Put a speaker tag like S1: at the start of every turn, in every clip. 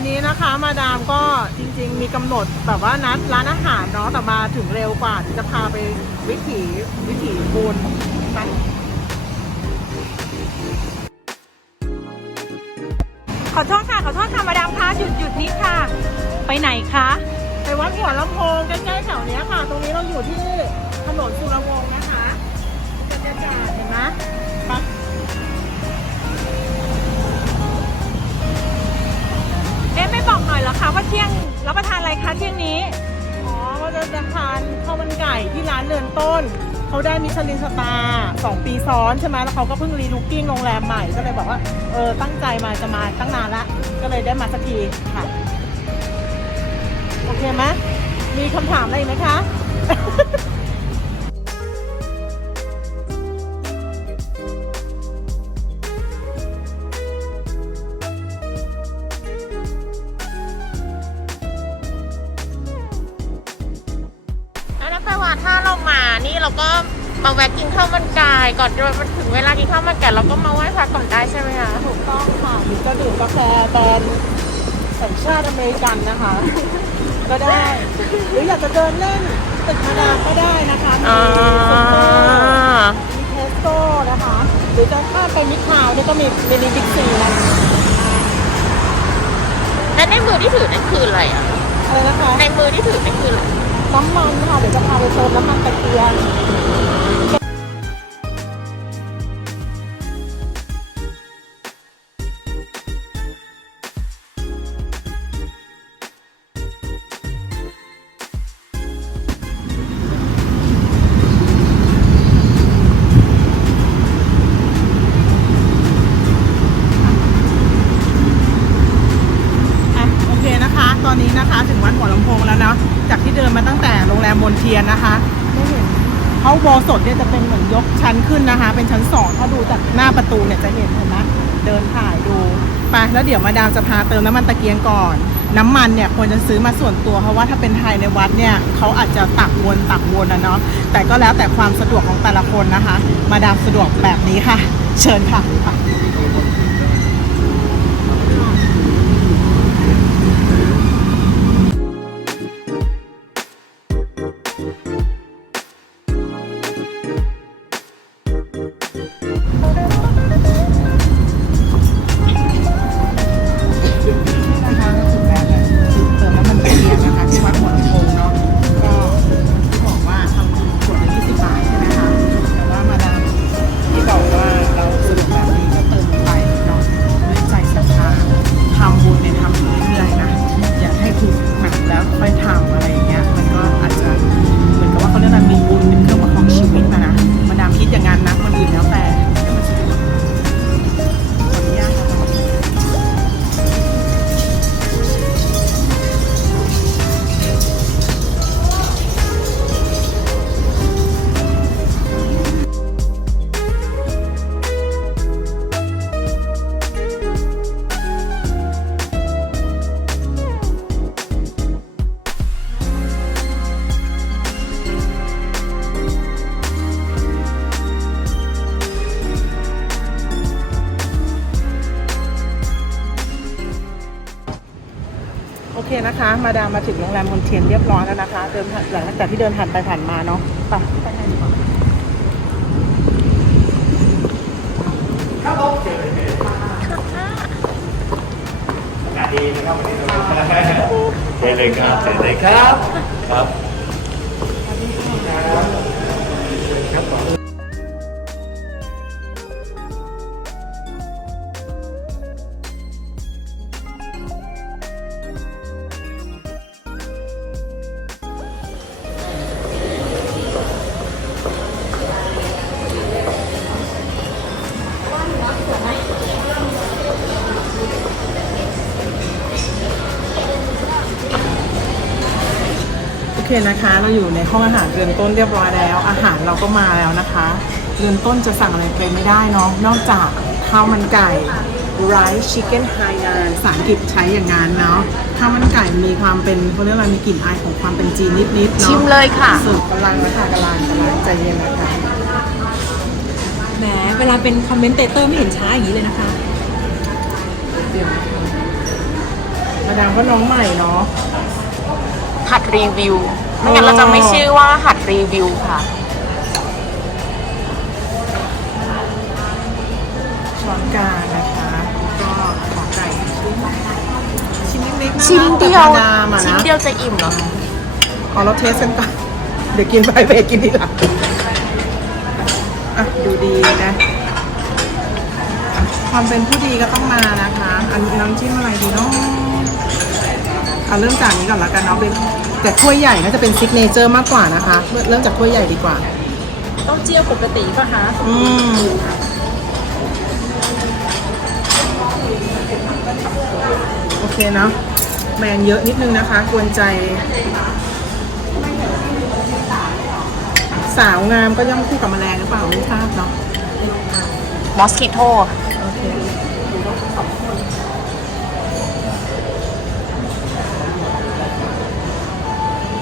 S1: วันนี้นะคะมาดามก็จริง ๆ มีกำหนดแบบว่านัดร้านอาหารเนาะแต่มาถึงเร็วกว่าจะพาไปวิถีวิถีบุญไป
S2: ขอโทษค่ะ ขอโทษค่ะมาดามคะหยุดหยุดนิดค่ะ ไปไหนคะ
S1: ไปวัดหัวลำโพงใกล้ๆแถวเนี้ยค่ะ ตรงนี้เราอยู่ที่ถนนสุรวงศ์นะคะบรรยากาศเห็นไหม
S2: ว่าเที่ยงรับประทานอะไรคะเที่ยงนี้
S1: อ๋อก็จะจะทานข้าวมันไก่ที่ร้านเรือนต้น เขาได้มิชลินสตาร์สองปีซ้อนใช่ไหมแล้วเขาก็เพิ่งรีลูกิ้งโรงแรมใหม่ก็เลยบอกว่าเออตั้งใจมาจะมาตั้งนานละก็เลยได้มาสักทีค่ะ โอเคไหมมีคำถามอะไรไหมคะ
S3: ถ้าเรามานี่เราก็มาแวะกินข้าวมันไก่ก่อนจะมันถึงเวลากินข้าวมันไก่เราก็มาไหว้พระก่อนได้ใช่ไหมคะ
S1: ถูกต้องค่ะหรือจะดื่มกาแฟแบรนด์สัญชาติอเมริกันนะคะ ก็ได้ หรืออยากจะเดินเล่นตึกมาดามก็ได้นะคะมี
S3: อ่า
S1: ซุปเปอร์มีเทสโก้นะคะ หรือจะข้ามไปมิตรทาวน์นี่ก็มีมินิบิ๊กซีนะคะ
S3: และในมือที่ถือนั่นคืออะไรอะ
S1: อะไรนะคะ
S3: ในมือที่ถือนั่นคืออะไร
S1: น้ำมันค่ะ เดี๋ยวจะพาไปเติมน้ำมันตะเกียง นเทียนนะคะได้เห็นเขาโบสถเนี่ยจะเป็นเหมือนยกชั้นขึ้นนะคะ เป็นชั้นสองถ้าดูจากหน้าประตูเนี่ยจะเห็นเห็นไหมเดินถ่ายดูไปแล้วเดี๋ยวมาดามจะพาเติมน้ำมันตะเกียงก่อน น้ำมันเนี่ยควรจะซื้อมาส่วนตัวเพราะว่าถ้าเป็นไทยในวัดเนี่ยเขาอาจจะตักวนตักวนนะเนาะแต่ก็แล้วแต่ความสะดวกของแต่ละคนนะคะ มาดามสะดวกแบบนี้ค่ะ เชิญค่ะไปนะคะ คนะคะ มาดามมาถึงโรงแรมมนเทียนเรียบร้อยแล้วนะคะ เดินผ่านหลังจากที่เดินผ่านไปผ่านมาเนาะไปไปไหนดีกว่า
S4: เชิญเลยครับเชิญเลยครับ ครับ
S1: คนะคะ เราอยู่ในห้องอาหารเรือนต้นเรียบร้อยแล้ว อาหารเราก็มาแล้วนะคะเรือนต้นจะสั่งอะไรไปไม่ได้เนาะนอกจากข้าวมันไก่ rice chicken hainan ภาษาอังกฤษใช้อย่างงั้นเนาะข้าวมันไก่มีความเป็นเขาเรียกว่ามีกลิ่นอายของความเป็นจีนนิดๆเนาะ
S3: ชิมเลยค่ะ
S1: เสิร์ฟกำลังนะคะกำลังกำลังใจเย็นนะคะ
S2: แหมเวลาเป็นคอมเมนเตเตอร์ไม่เห็นช้าอย่างนี้เลยนะคะ
S1: เดี๋ยวนะคะมาดดามก็น้องใหม่เนาะ
S3: หัดรีวิว ไม่งั้นเราจะไม่ชื่อว่าหัดรีวิวค่ะ
S1: ช้อนกลางนะคะก็ขอไก่ชิ้นชิ้นเล็กๆนะ
S3: ชิ้นเดียว
S1: แบบมาดามอะ
S3: ชิ้น
S1: นะ
S3: เดียวจะอิ่มเหรอ
S1: ขอเราเทสกันก่อน เดี๋ยวกินไปเบกินทีหลังอะดูดีนะอะความเป็นผู้ดีก็ต้องมานะคะ อันน้ำจิ้มอะไรดีเนาะ เอาเริ่มจากนี้ก่อนละกันเนาะเป็นแต่ถ้วยใหญ่น่าจะเป็นซิกเนเจอร์มากกว่านะคะ เริ่มจากถ้วยใหญ่ดีกว่า
S2: ต้องเจียวปกติป่ะคะ
S1: อืมโอเคเนาะแมนเยอะนิดนึงนะคะ กวนใจ สาวงามก็ย่อมคู่กับแมลงหรือเปล่าไม่ทราบเนาะ
S3: มอสคิโต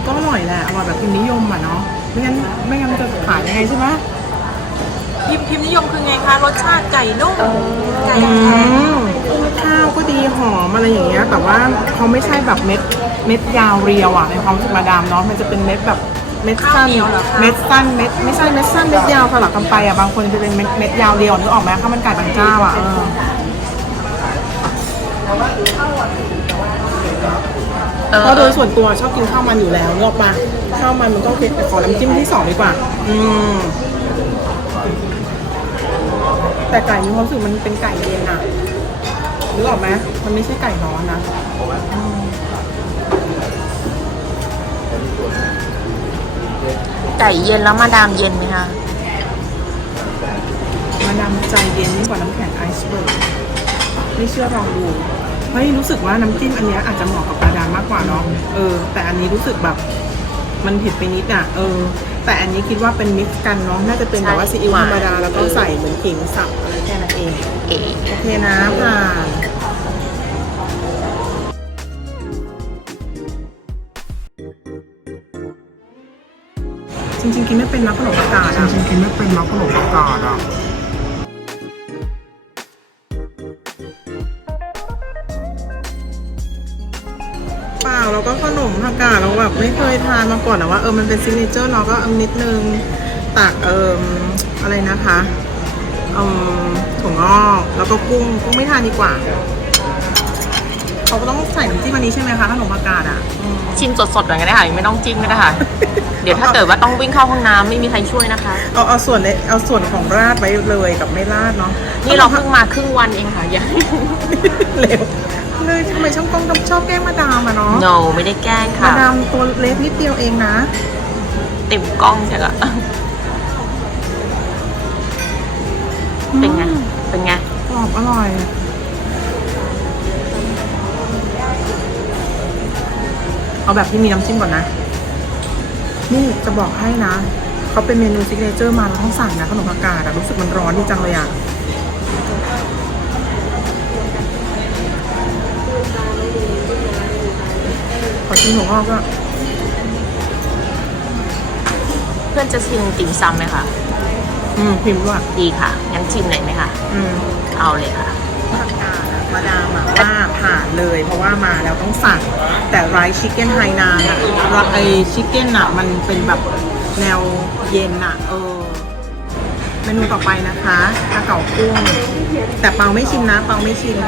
S1: โอเคก็อร่อยแหละอร่อยแบบพิมพ์นิยมอะเนาะไม่งั้นไม่งั้นมันจะขายยังไงใช่ไหม
S2: พิมพ์พิมพ์นิยมคือไงคะรสชาติไก่นุ่มไก่
S1: อื
S2: แข็ง
S1: มข้าวก็ดีหอมอะไรอย่างเงี้ยแต่ว่าเขาไม่ใช่แบบเม็ดเม็ดยาวเรียวอะในความรู้สึกมาดามเนาะมันจะเป็นเม็ดแบบเม็ดสั้นเม็ดสั้นเม็ดไม่ใช่เม็ดสั้นเม็ดยาวสลับกันไปอะบางคนจะเป็นเม็ดเม็ดยาวเรียวนึกออกไหมข้าวมันไก่บางเจ้าอะเออ
S3: เออ
S1: เพราะโดยส่วนตัวชอบกินข้าวมันอยู่แล้วนึกออกปะข้าวมันมันก็โอเคแต่ขอน้ำจิ้มที่สองดีกว่า อืมแต่ไก่มีความรู้สึกมันเป็นไก่เย็นอะนึกออกไหมมันไม่ใช่ไก่ร้อนนะ
S3: ไก่เย็นแล้วมาดามเย็นไหมคะ
S1: มานำใจเย็นยิ่งกว่าน้ำแข็งไอซ์เบิร์กไม่เชื่อลองดู เฮ้ยรู้สึกว่าน้ำจิ้มอันเนี้ยอาจจะเหมาะกับปลาดามมากกว่าเนาะเออ แต่อันนี้รู้สึกแบบมันเผ็ดไปนิดอะเออ แต่อันนี้คิดว่าเป็นมิกซ์กันเนาะน่าจะเป็นแบบว่าซีอิ๊วธรรมดาแล้วก็ใส่เหมือนขิงสับอะไรแค่นั้นเอง
S3: เอ๋
S1: โอเคนะผ่านจริงๆกินไม่เป็นนะขนมประกาศอะจริงๆกินไม่เป็นนะขนมประกาศอะ ก็ขนมผักกาดเราแบบไม่เคยทานมาก่อนนะว่าเออมันเป็นซิกเนเจอร์เนาะก็เอานิดนึงตักเอิมอะไรนะคะเอิมถั่วงอกแล้วก็กุ้งกุ้งไม่ทานดีกว่าเขาก็ต้องใส่น้ำจิ้มอันนี้ใช่ไหมคะขนมผักกาดอะอืม
S3: ชิมสดๆหน่อยก็ได้ค่ะไม่ต้องจิ้มก็ได้ค่ะ เดี๋ยวถ้าเกิดว่าต้องวิ่งเข้าห้องน้ำไม่มีใครช่วยนะคะ
S1: เอาเอาส่วนเลยเอาส่วนของราดไว้เลยกับไม่ราดเนาะ
S3: นี่เราเพิ่งมาครึ่งวันเองค่ะยัง
S1: เร็ว เลยทำไมช่างกล้องต้องชอบแกล้งมาดามอะเนาะ
S3: no ไม่ได้แกล้ง
S1: มา
S3: ค่ะ
S1: ดามตัวเล็กนิดเดียวเองนะ
S3: เต็มกล้องใช่ละ เป็นไง เป็นไง
S1: กรอบอร่อย เอาแบบที่มีน้ำจิ้มก่อนนะ นี่จะบอกให้นะ เขาเป็นเมนูซิกเนเจอร์มาเราต้องสั่งนะขนมผักกาดอะรู้สึกมันร้อนดีจังเลยอะ มหัวงอกก็
S3: เพื่อนจะชิมติ่มซำไหมคะ
S1: อืมพิมพ์ด้วย
S3: ดีค่ะ งั้นชิมหน่อยไหมคะ
S1: อืม
S3: เอาเลยค่ะ
S1: ผักกาดอะมาดามอะว่าผ่านเลย เพราะว่ามาแล้วต้องสั่ง แต่ไรชิคเก้นไฮนานอะไอชิคเก้นอะมันเป็นแบบแนวเย็นอะเออ เมนูต่อไปนะคะกาเก๋ากุ้งแต่เปาไม่ชิมนะ เปาไม่ชิม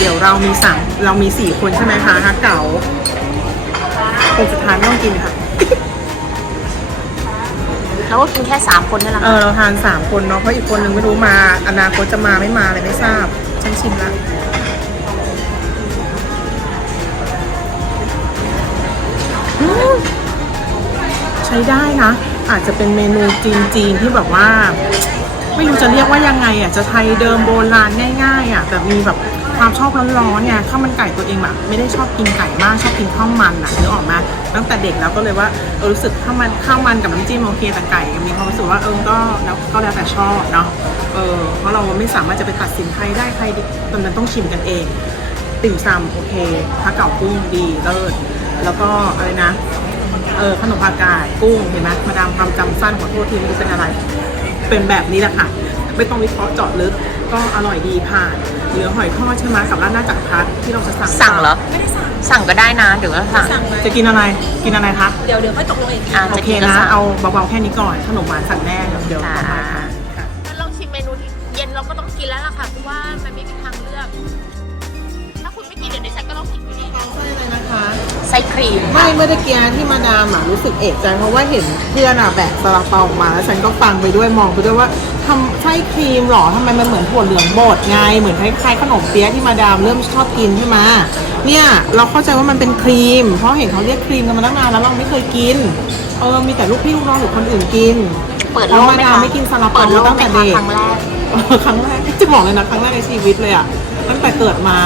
S1: เดี๋ยวเรามีสั่งเรามีสี่คนใช่ไหมคะกาเก๋าคนสุดท้ายไม่ต้องกินค่ะ
S3: แล้วก็กินแค่สามคนนี่แหละ
S1: เอ
S3: ค่ะ
S1: อเราทานสามคนเนาะเพราะอีกคนนึงไม่รู้มา อนาคตจะมาไม่มาอะไรไม่ทราบฉันชิมละอืมใช้ได้นะ อาจจะเป็นเมนูจีนๆที่แบบว่า ไม่รู้จะเรียกว่ายังไงอะจะไทยเดิมโบราณง่ายๆอะแต่มีแบบ ความชอบร้อนๆเนี่ยข้าวมันไก่ตัวเองแบบไม่ได้ชอบกินไก่มากชอบกินข้าวมันอะนึกออกมาตั้งแต่เด็กแล้วก็เลยว่าเออรู้สึกข้าวมันข้าวมันกับน้ำจิ้มโอเคแต่ไก่มีความรู้สึกว่าเออก็แล้วก็แล้วแต่ชอบเนาะเออเพราะเราไม่สามารถจะไปตัดสินใครได้ใครมันต้องชิมกันเองติ่มซำโอเคถ้าเก่ากุ้งดีเลิศแล้วก็อะไรนะเออขนมปากกาดกุ้งเห็นไหมมาดามความจำสั้นขอโทษทีไม่รู้เป็นอะไร เป็นแบบนี้แหละค่ะ ไม่ต้องวิเคราะห์เจาะลึกก็อร่อยดีผ่าน เหลือหอยทอดใช่ไหมกับร้านหน้าจักรพรรดิที่เราจะสั่ง
S3: สั่งเหรอ ไม่ได้สั่งสั่งก็ได้นะเดี๋ยวก็สั่ง
S2: สั่งไว้
S1: จะกินอะไรกินอะไรคะ
S2: เดี๋ยวเดี๋ยวค่อยตกลงอีกที
S3: อ่า
S1: โอ
S3: จะ
S1: เค
S3: กินก็
S1: นะ
S3: สั่ง
S1: เอาเบาๆแค่นี้ก่อนขนมหวานสั่งแน่เดี๋ยวเดี๋ยว
S3: ค่ะ
S1: ต่อมาค่ะค่ะ
S3: ถ้าลองชิมเมนูที่เย็นเราก็ต้องกินแล้วล่ะค่ะเพราะว่ามันไม่มีทางเลือก ถ้าคุณไม่กินเดี๋ยวดิฉันก็ต้องกินอยู่ดี
S1: ใช่เลยนะคะ
S3: ไส้ครีม
S1: ไม่เมื่อตะกี้ที่มาดามอะรู้สึกเอกใจเพราะว่าเห็นเพื่อนอะแบกซาลาเปาออกมาแล้วฉันก็ฟังไปด้วยมองไปด้วยว่า ทำไส้ครีมเหรอทำไมมันเหมือนถั่วเหลืองบดไง เหมือนคล้ายๆขนมเปี๊ยะที่มาดามเริ่มชอบกินใช่ไหมเนี่ย เราเข้าใจว่ามันเป็นครีม เพราะเห็นเขาเรียกครีมกันมาตั้งนานแล้วเราไม่เคยกิน เออ มีแต่ลูกพี่ลูกน้องหรือคนอื่นกิน
S3: เปิด
S1: เพ
S3: โล
S1: ราะ
S3: ก
S1: มา
S3: ไหม
S1: ดาม
S3: คะ
S1: ไม่กินซาลา
S3: เปิ
S1: เปา
S3: ดโลก
S1: ตั้ง
S3: ไหม
S1: แต่
S3: คะ
S1: เด็ก
S3: ครั้งแรก
S1: เออครั้งแรกจะบอกเลยนะครั้งแรกในชีวิตเลยอะตั้งแต่เกิดมา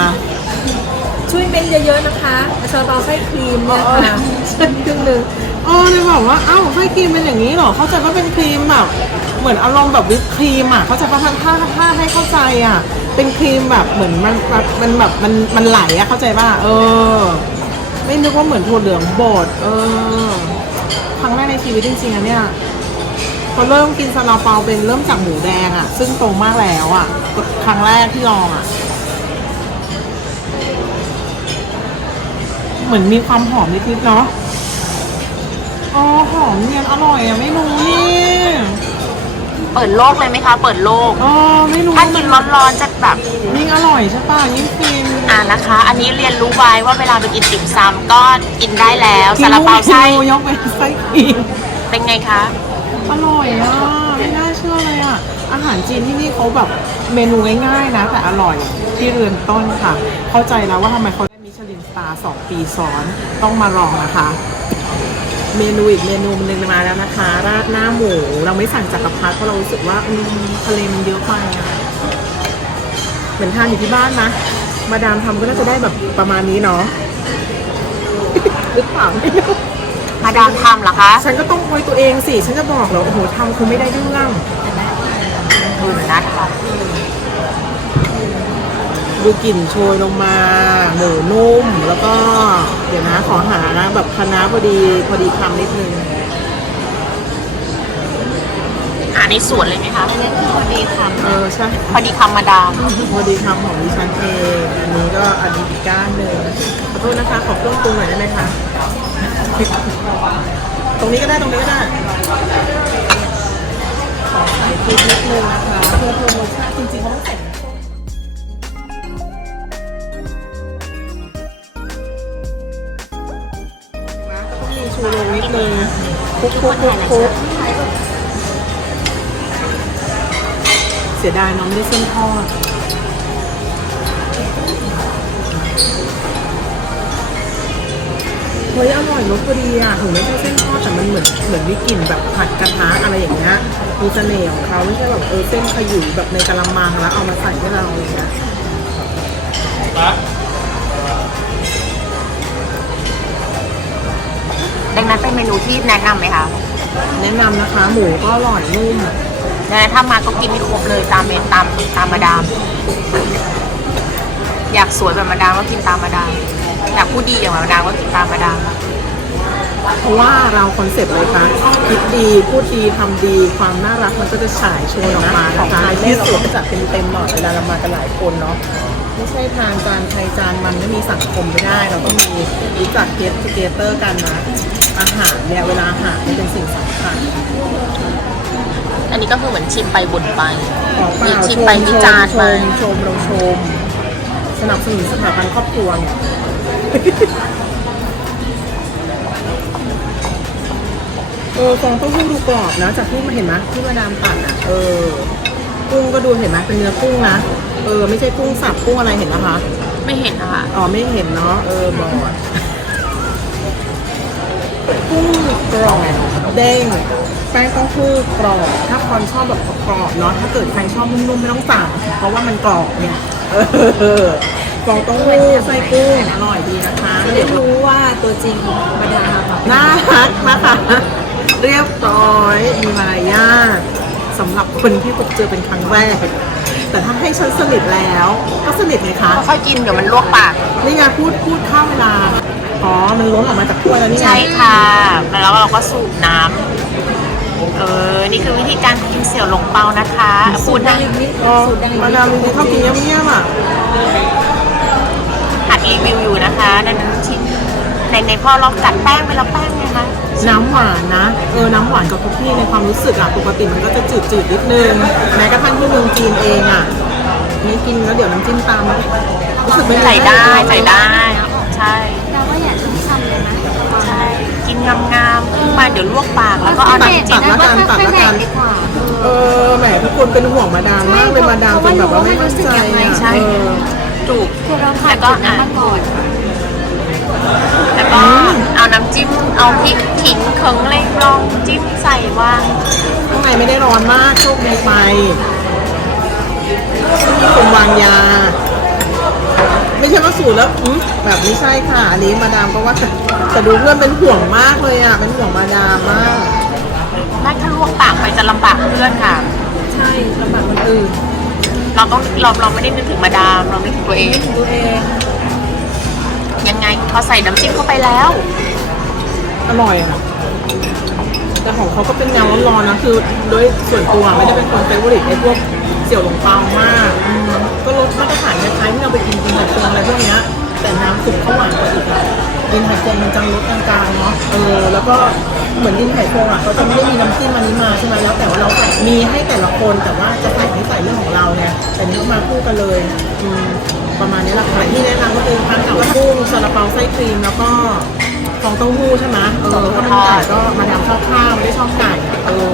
S2: ช่วยเม้นเยอะๆนะคะซาลาเปาไส้ครีมเนี่ยค่ะ
S1: ใช่ครึ่งหนึ่งเออเลยบอกว่าเอ้าไส้ครีมเป็นอย่างนี้เหรอ เข้าใจว่าเป็นครีมแบบ เหมือนอารมณ์แบบวิปครีมอะเขาใจว่าถ้าถ้าถ้าให้เข้าใจอะ เป็นครีมแบบเหมือนมันมันแบบมันมันไหลอะเข้าใจป่ะเออ ไม่นึกว่าเหมือนถั่วเหลืองบดเออครั้งแรกในชีวิตจริงๆอะเนี่ยพอเริ่มกินซาลาเปาเป็นเริ่มจากหมูแดงอะ ซึ่งตรงมากแล้วอะครั้งแรกที่ลองอะ เหมือนมีความหอมนิดๆเนาะอ๋อหอมเนียนอร่อยอะ ไม่รู้นี่
S3: เปิดโลกเลยไหมคะ เปิดโลก
S1: อ๋อไม่รู้
S3: ถ้ากินร้อนๆจะแบบ
S1: ยิ่งอร่อยใช่ป่ะยิ่งฟิน
S3: อ่านะคะ อันนี้เรียนรู้ไว้ว่าเวลาไปกินติ่มซำก็กินได้แล้วซาลาเปาไส้
S1: กินยกเป็นไส้ครีม
S3: เป็นไงคะ
S1: อร่อยอะไม่น่าเชื่อเลยอะ อาหารจีนที่นี่เขาแบบเมนูง่ายๆนะ แต่อร่อยที่เรือนต้นค่ะ เข้าใจแล้วว่าทำไมเขาได้มิชลินสตาร์สองปีซ้อนต้องมาลองนะคะ เมนูอีกเมนูหนึงมาแล้วนะคะ ราดหน้าหมู เราไม่สั่งจักรพรรดิเพราะเรารู้สึกว่าอืมทะเลมันเยอะไปอะเหมือนทานอยู่ที่บ้านนะมาดามทำก็น่าจะได้แบบประมาณนี้เนาะ หรือเปล่าไม่รู้
S3: มาดามทำเหรอคะ
S1: ฉันก็ต้องคอยตัวเองสิ ฉันจะบอกเหรอโอ้โหทำคือไม่ได้เรื่อง
S3: ดูหน่าทาน
S1: ดูกลิ่นโชยลงมาหมูนุ่ม แล้วก็เดี๋ยวนะขอหานะแบบคะน้าพอดีพอดีคำนิดนึง
S3: อ่าในสวนเลยไหมคะพอดีค
S1: เออใช่ำ
S3: พอดีคำมาดาม
S1: พอดีคำของดิฉันเองอันนี้ก็อันนี้อีกก้านหนึ่งขอโทษนะคะขอเครื่องปรุงหน่อยได้ไหมคะ ตรงนี้ก็ได้ตรงนี้ก็ได้ขอใส่พริกนิดนึงนะคะเพื่อเพิ่มรสชาติจริงๆเขาต้องใส่น้ ลุกคลุกคลุกคลุกเสียดายน้องไม่ได้เส้นทอดเฮ้ยอร่อยรสพอดีอะถึงไม่ใช่เส้นทอดแต่มันเหมือนเหมือนมีกลิ่นแบบผัดกระทะอะไรอย่างเงี้ยมีเสน่ห์ของเขาไม่ใช่แบบเออเส้นขยุ่ยแบบในกะละมังแล้วเอามาใส่ให้เราอะไรอย่างเงี้ย
S3: ดังนั้นเป็นเมนูที่แนะนำไหมคะ
S1: แนะนำนะคะ หมูก็อร่อยนุ่ม
S3: ดังนั้นถ้ามาก็กินไม่ครบเลยตามเมนตามตามมาดาม อยากสวยแบบมาดามก็กินตามมาดาม อยากพูดดีอย่างมาดามก็กินตามมาดาม
S1: เพราะว่าเราคอนเซ็ปต์เลยค่ะคิดดีพูดดีทำดี ความน่ารักมันก็จะฉายโชว์ออกมานะคะในที่สุดก็จัดเต็มๆหน่อยเวลาเรามากันหลายคนเนาะไม่ใช่ทานจานใครจานมันไม่มีสังคมไม่ได้ เราต้องมีรู้จักเกสเกเตอร์กันนะ อาหารเนี่ยเวลาอาหารเนี่ยเป็นสิ่งสำคัญ
S3: อันนี้ก็คือเหมือนชิมไปบ่นไป
S1: ขอเปล่า
S3: ชิ
S1: ช
S3: ม
S1: ม
S3: ไป
S1: ช
S3: วิ
S1: ม
S3: จารณ์
S1: ช
S3: ไป
S1: มชมเราชม สนับสนุนสถาบันครอบครัวเนี่ยเออฟองเต้าหู้ดูกรอบนะ จากที่มาเห็นไหมที่มาดามตัดอะ เออ กุ้งก็ดูเห็นไหมเป็นเนื้อกุ้งนะ เออ ไม่ใช่กุ้งสับกุ้งอะไรเห็นนะคะ
S3: ไม่เห็นนะคะ
S1: อ๋อไม่เห็นเนาะเออบอด กุ้งกรอบเด้งแป้งเต้าหู้กรอบถ้าคนชอบแบบกรอบๆเนาะถ้าเกิดใครชอบนุ่มๆไม่ต้องสั่งเพราะว่ามันกรอบเนี่ยเออกรอบเต้าหู้ไส้กุ้งอร่อยดีนะคะ
S2: จะ
S1: เดี๋
S2: ได้
S1: ยว
S2: รู้ว่าตัวจริงของมาดามอะ
S1: น่ารักนะคะเรียบร้อยมีมารยาทสำหรับคนที่พบเจอเป็นครั้งแรก แต่ถ้าให้ฉันสนิทแล้ว ก็สนิทไหมคะ
S3: ค่อยกินเดี๋ยวมันลวกปาก
S1: นี่ไงพูดพูดเข้าเวลา อ๋อ มันล้นออกมาจากถ้วยแล้วนี่
S3: ใช่ค่ะแล้วเราก็สูบน้ำเออ นี่คือวิธีการกินเสี่ยวหลงเปานะคะสูตร
S2: ดังนี้สูตรดัง
S1: มา
S2: ดา
S1: มนี้เขากินเยี่ยมๆอะ
S3: หัดรีวิวอยู่นะคะ นั่นชิ้น ในในพอเรากัดแป้งไปแล้วแป้งไงคะ
S1: น้ำหวานนะ เออ น้ำหวานกับคุกกี้ในความรู้สึกอะปกติมันก็จะจืดๆนิดนึง แม้กระทั่งที่เมืองจีนเองอะนี่กินแล้วเดี๋ยวน้ำจิ้มตามมารู้สึกเป็นง
S3: ใส่ได้ใส่ได้ ใช่
S2: เราก็อยากจะทำเลยนะ
S3: ใช่ กินงามๆขึ้นมาเดี๋ยวลวกปากแล้วก็เอาน้ำจิ้ม
S1: ตัดละกันตัดละกัน
S2: ดีกว่า
S1: เออ แหมทุกคนเป็นห่วงมาดามมากเลยมาดามจนแบบว่าไม่มั่นใจอะ
S3: ใช่
S1: เออ
S3: ถูก
S2: คือเราทาน
S3: แล้วก็
S2: จุดนั้นมาก่อน
S3: แล้ว ก็เอาน้ำจิ้มเอาพริกขิงเขิงเล็กลองจิ้มใส่วาง
S1: ข้างในไม่ได้ร้อนมากโชคดีไปมีคนวางยา ไม่ใช่ว่าสูตรแล้วอืมแบบไม่ใช่ค่ะอันนี้มาดามก็ว่าแต่แต่ดูเพื่อนเป็นห่วงมากเลยอะเป็นห่วงมาดามมาก
S3: แม่ถ้าลวกปากไปจะลำบากเพื่อนค่ะ
S1: ใช่ลำบากคนอื่น
S3: เราต้องเราเราไม่ได้นึกถึงมาดามเรานึกถึงตัวเอง
S1: ตัวเอง
S3: ยังไงพอใส่น้ำจิ้มเข้าไปแล้ว
S1: อร่อยอะ แต่ของเขาก็เป็นแนวร้อนๆนะ คือโดยส่วนตัวไม่ได้เป็นคนเฟเวอริตไอ้พวกเสี่ยวหลงเปามากอืมก็ลดมาตรฐานคล้ายๆที่เราไปกินกินไห่เฟิงอะไรพวกเนี้ย แต่น้ำซุปเขาหวานกว่าอีกอะดินไห่เฟิงมันจะลดกลางๆเนาะ เออ แล้วก็เหมือนดินไห่เฟิงอะเขาจะไม่ได้มีน้ำจิ้มอันนี้มาใช่ไหมแล้วแต่ว่าเราใส่มีให้แต่ละคนแต่ว่าจะใส่ไม่ใส่เรื่องของเราไงแต่นื้อมาคู่กันเลย อืม ประมาณนี้แหละค่ะที่แนะนำก็คือทั้งกับกุ้งซาลาเปาไส้ครีมแล้วก็ฟองเต้าหู้ใช่ไหมเออก็มันไก่ก็มาดามชอบข้าวไม่ได้ชอบไก่อะเออ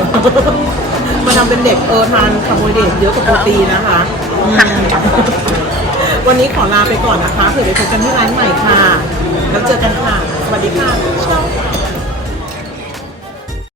S1: มาดามเป็นเด็กเออทานคาร์โบไฮเดรตเยอะกว่าโปรตีนนะคะอืมวันนี้ขอลาไปก่อนนะคะเผื่อไปพบกันที่ร้านใหม่ค่ะ แล้วเจอกันค่ะ สวัสดีค่ะ